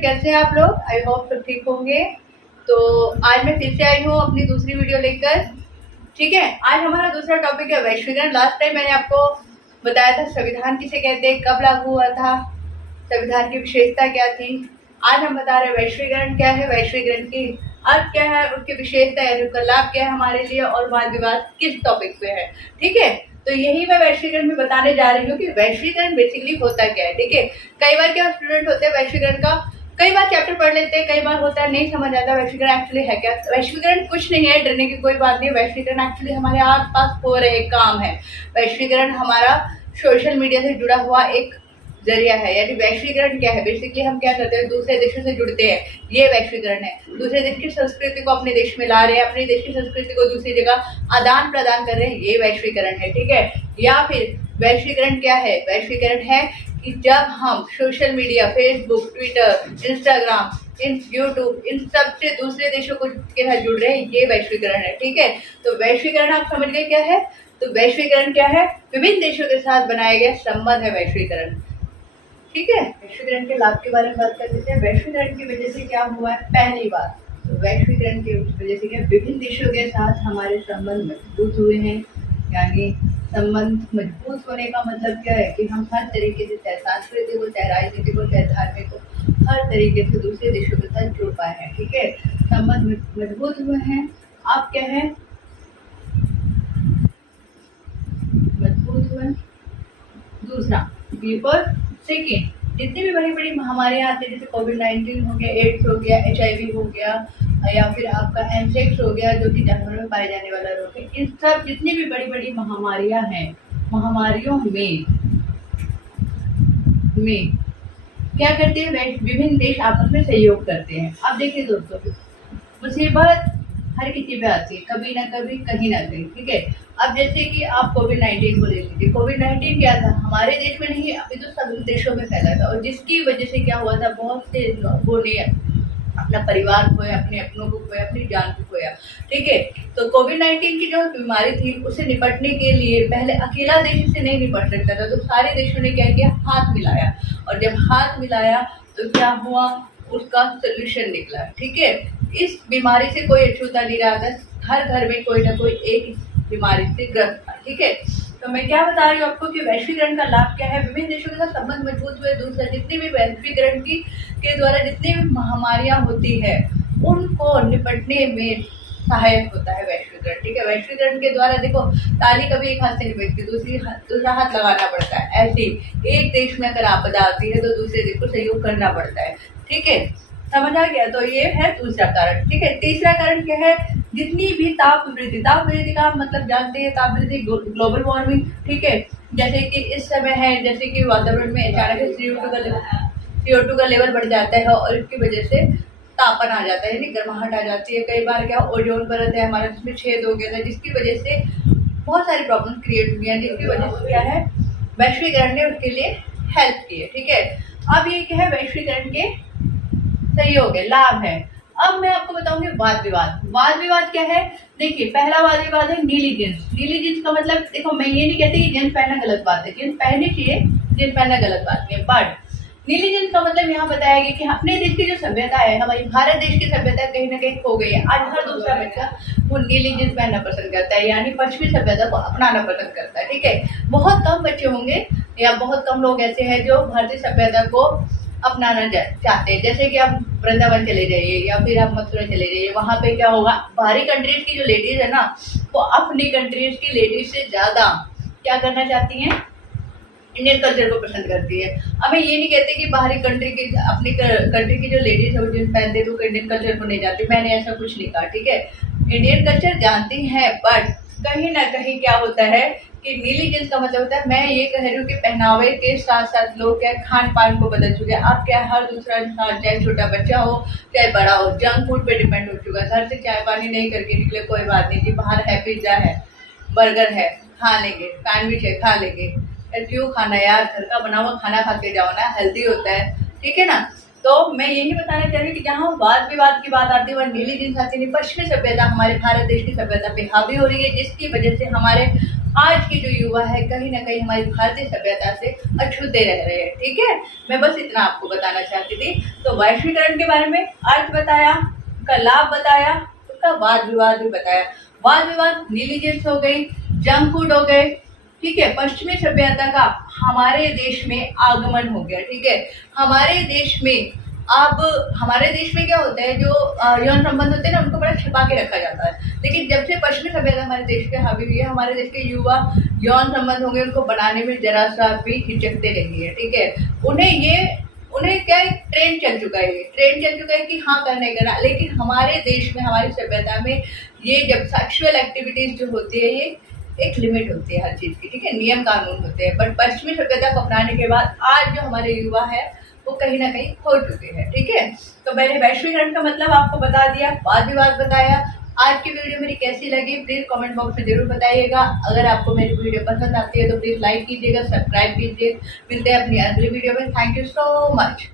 Friend, कैसे हैं आप लोग? आई होप सब ठीक होंगे। तो आज मैं फिर से आई हूँ अपनी दूसरी वीडियो लेकर। ठीक है, आज हमारा दूसरा टॉपिक है वैश्वीकरण। लास्ट टाइम मैंने आपको बताया था संविधान किसे कहते हैं, कब लागू हुआ था, संविधान की विशेषता क्या थी। आज हम बता रहे हैं वैश्वीकरण क्या है, वैश्वीकरण की अर्थ क्या है, उनकी विशेषता है, उनका लाभ क्या है हमारे लिए, और वाद विवाद किस टॉपिक पे है। ठीक है, तो यही मैं वैश्वीकरण में बताने जा रही हूँ कि वैश्वीकरण बेसिकली होता क्या है। ठीक है, कई बार क्या स्टूडेंट होते हैं वैश्वीकरण का कई बार चैप्टर पढ़ लेते हैं, कई बार होता है नहीं समझ आता वैश्वीकरण एक्चुअली है क्या। वैश्वीकरण कुछ नहीं है, डरने की कोई बात नहीं। वैश्वीकरण एक्चुअली हमारे आस पास हो रहे काम है। वैश्वीकरण हमारा सोशल मीडिया से जुड़ा हुआ एक जरिया है। यानी वैश्वीकरण क्या है, बेसिकली हम क्या करते हैं, दूसरे देशों से जुड़ते हैं, ये वैश्वीकरण है। दूसरे देश की संस्कृति को अपने देश में ला रहे हैं, अपने देश की संस्कृति को दूसरी जगह आदान प्रदान कर रहे हैं, ये वैश्वीकरण है। ठीक है, या फिर वैश्वीकरण क्या है, वैश्वीकरण है कि जब हम social media, Facebook, Twitter, Instagram, YouTube, इन सब से दूसरे देशों को के साथ जुड़ रहे हैं, ये वैश्वीकरण है। ठीक है, तो वैश्वीकरण आप समझ गए क्या है। तो वैश्वीकरण क्या है, विभिन्न देशों के साथ बनाया गया संबंध है वैश्वीकरण। ठीक है, वैश्वीकरण के लाभ के बारे में बात कर लेते हैं। वैश्वीकरण की वजह से क्या हुआ है, पहली बात तो वैश्वीकरण की वजह से क्या, विभिन्न देशों के साथ हमारे संबंध मजबूत हुए हैं। यानी संबंध मजबूत होने का मतलब क्या है कि हम हर तरीके से, चाहे सांस्कृतिक हो, चाहे राजनीतिक हो, चाहे धार्मिक हो, हर तरीके से दूसरे देशों के साथ जुड़ पाए हैं। ठीक है, संबंध मजबूत हुए हैं। आप क्या है, मजबूत हुए। दूसरा बिल्कुल सेकेंड, जितनी भी बड़ी बड़ी महामारियां आती है, जैसे कोविड-19 हो गया, एड्स हो गया, HIV हो गया, या फिर आपका एनसेक्स हो गया जो कि जानवरों में पाए जाने वाला रोग है, इन सब जितनी भी बड़ी बड़ी महामारियां हैं, महामारियों में क्या करते हैं, विभिन्न देश आपस में सहयोग करते हैं। अब देखिए दोस्तों, मुसीबत हर किसी पे आती है, कभी ना कभी, कहीं ना कहीं। ठीक है, अब जैसे कि आप कोविड-19 को ले लीजिए। कोविड-19 क्या था, हमारे देश में नहीं, अभी तो सब देशों में फैला था, और जिसकी वजह से क्या हुआ था, बहुत से लोगों ने अपना परिवार खोया, अपने अपनों को खोया, अपनी जान को खोया। ठीक है, तो कोविड-19 की जो बीमारी थी उससे निपटने के लिए पहले अकेला देश इससे नहीं निपट सकता था, तो सारे देशों ने क्या किया, हाथ मिलाया, और जब हाथ मिलाया तो क्या हुआ, उसका सोल्यूशन निकला। ठीक है, इस बीमारी से कोई अछूता नहीं रहा था, हर घर में कोई ना कोई एक बीमारी से ग्रस्त था। ठीक है, तो मैं क्या बता रही हूँ आपको कि वैश्वीकरण का लाभ क्या है, विभिन्न देशों के साथ संबंध मजबूत हुए। दूसरा, जितनी भी वैश्वीकरण के द्वारा जितनी भी महामारियां होती है उनको निपटने में सहायक होता है वैश्वीकरण। ठीक है, वैश्वीकरण के द्वारा देखो, ताली कभी एक हाथ से नहीं बजती, दूसरा हाथ लगाना पड़ता है। ऐसे एक देश में अगर आपदा आती है तो दूसरे देश को सहयोग करना पड़ता है। ठीक है, समझ आ गया। तो ये है दूसरा कारण। ठीक है, तीसरा कारण क्या है, जितनी भी ताप वृद्धि का मतलब जानते हैं, ताप वृद्धि ग्लोबल वार्मिंग। ठीक है, जैसे कि इस समय है, जैसे कि वातावरण में अचानक CO2 का लेवल बढ़ जाता है, और इसकी वजह से तापन आ जाता है, यानी गर्माहट आ जाती है। कई बार क्या, ओजोन परत है हमारा, जिसमें छेद हो गया था, जिसकी वजह से बहुत सारी प्रॉब्लम क्रिएट हुई है, जिसकी वजह से क्या है, वैश्वीकरण ने उसके लिए हेल्प की है। ठीक है, अब ये क्या है, वैश्वीकरण के सहयोग है, लाभ है। अब मैं आपको बताऊंगी वाद विवाद। वाद विवाद क्या है, देखिए, पहला वाद विवाद है नीली जींस। नीली जींस का मतलब, देखो, मैं ये नहीं कहती कि जींस पहनना गलत बात है, जींस पहननी चाहिए, जींस पहनना गलत बात नहीं है, बट नीली जींस का मतलब यहाँ बताया गया कि अपने देश की जो सभ्यता है, हमारी भारत देश की सभ्यता कहीं ना कहीं खो गई है। आज हर दूसरा बच्चा वो नीली जींस पहनना पसंद करता है, यानी पश्चिमी सभ्यता को अपनाना पसंद करता है। ठीक है, बहुत कम बच्चे होंगे या बहुत कम लोग ऐसे हैं जो भारतीय सभ्यता को अपनाना चाहते हैं। जैसे कि आप वृंदावन चले जाइए, या फिर आप मथुरा चले जाइए, वहाँ पे क्या होगा, बाहरी कंट्रीज की जो लेडीज है ना, वो अपनी कंट्रीज की लेडीज से ज्यादा क्या करना चाहती हैं, इंडियन कल्चर को पसंद करती है। अब मैं ये नहीं कहती कि बाहरी कंट्री की, अपनी कंट्री की जो लेडीज है वो जींस पहनते हैं तो इंडियन कल्चर को नहीं जानती, मैंने ऐसा कुछ नहीं कहा। ठीक है, इंडियन कल्चर जानती है, बट कहीं ना कहीं क्या होता है कि नीली जींस का मतलब होता है, मैं ये कह रही हूँ कि पहनावे के साथ साथ लोग क्या खान पान को बदल चुके हैं। अब क्या, हर दूसरा इंसान, चाहे छोटा बच्चा हो चाहे बड़ा हो, जंक फूड पे डिपेंड हो चुका है। घर से चाय पानी नहीं करके निकले, कोई बात नहीं जी, बाहर है, पिज्जा है, बर्गर है, खा लेंगे, सैंडविच है, खा लेंगे। क्यों खाना यार, घर का बना हुआ खाना खा के जाओ ना, हेल्दी होता है। ठीक है ना, तो मैं यही बताना चाह रही हूँ कि जहाँ वाद विवाद की बात आती है वह नीली जींस आती नहीं। पश्चिमी सभ्यता हमारे भारत देश की सभ्यता पे हावी हो रही है, जिसकी वजह से हमारे आज के जो युवा है कहीं ना कहीं हमारी भारतीय सभ्यता से अछूते रह रहे हैं। ठीक है, मैं बस इतना आपको बताना चाहती थी। तो वैश्वीकरण के बारे में आज बताया, उसका लाभ बताया, उसका वाद विवाद भी बताया। वाद विवाद नीली जींस हो गई, जंक फूड हो गए, ठीक है, पश्चिमी सभ्यता का हमारे देश में आगमन हो गया। ठीक है, हमारे देश में अब हमारे देश में क्या होता है, जो यौन संबंध होते हैं ना, उनको बड़ा छिपा के रखा जाता है। लेकिन जब से पश्चिमी सभ्यता हमारे देश पे हावी हुई है, हमारे देश के युवा यौन संबंध होंगे उनको बनाने में जरा सा भी हिचकते नहीं है। ठीक है, उन्हें क्या ट्रेंड चल चुका है, ट्रेंड चल चुका है कि हाँ करना ही करना। लेकिन हमारे देश में, हमारी सभ्यता में ये जब सेक्सुअल एक्टिविटीज जो होती है, ये एक लिमिट होती है हर चीज़ की। ठीक है, नियम कानून होते हैं। बट पश्चिमी सभ्यता को अपनाने के बाद आज जो हमारे युवा है वो कहीं ना कहीं खो चुके हैं। ठीक है, तो मैंने वैश्वीकरण का मतलब आपको बता दिया, वाद विवाद बताया। आज की वीडियो मेरी कैसी लगी प्लीज़ कमेंट बॉक्स में जरूर बताइएगा। अगर आपको मेरी वीडियो पसंद आती है तो प्लीज़ लाइक कीजिएगा, सब्सक्राइब कीजिए। मिलते हैं अपनी अगली वीडियो में। Thank you so much.